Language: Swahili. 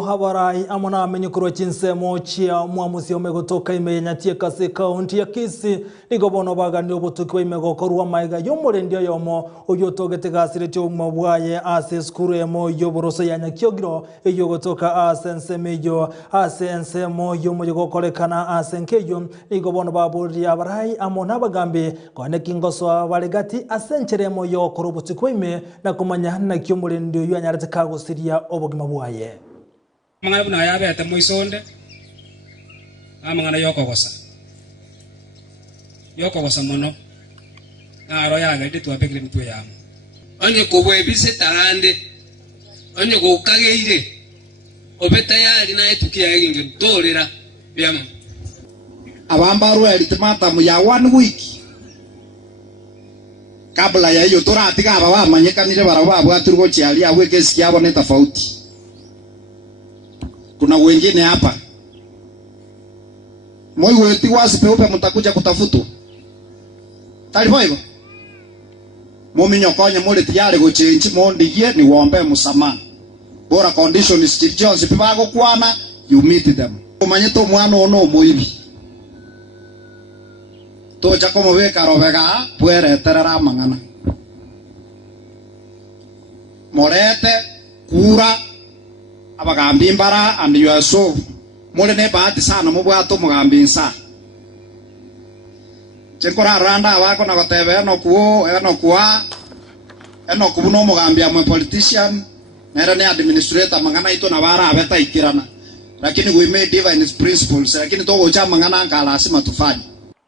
Habarai amona amenyukuro chinsemo chia mwamusi omegotoka imenyatie kase kaunti ya Kisii nigobono bagani obutuki imegokorwa maiga yomurendia yomo oyotogete gasirete omabwaye ase skuru emo yoboroso ya Nyakyogiro eyogotoka ase nsemeyo ase nsemo yomoyogokorekana ase nkeyo nigobono baburi abarai amona bagambe kone kingoso baregati ase ncheremo yokoro obutuki ime na kumanya nakyo murendio yanyarete kagosiria obogima bwaye. Mga na yabe ate moisonde amangana yokogosa mono aro yaga nditu apekire mutwe yamu onye kubwe bise tarande onye kukageire obeta yali na etukia ginge torera byama abambaru elitimata mu ya 1 week kabla ya hiyo turatiga aba bamanyekanire barabwa turgo chiali awe kesi yabo ne tofauti. Kuna wengine hapa moi weti wasipeupe mtakuja kutafutwa talipo hivyo muminyokonye muri tiyari guchinji mondigie ni wombe musama bora conditions chichonse pibago kwana you meet them umanyeto mwana ono muibi toja komo beka robega puere terera mangana morete kura abagambi mbara and you are so mole ne bahati sana mubwato mugambi nsa chenkora randa abako na gotebe eno kuwa eno kubuno mugambi amwe politician nera ne administrator mangana ito na bara abeta ikirana lakini we made divine principles lakini to gocha mangana ngala asima tufanye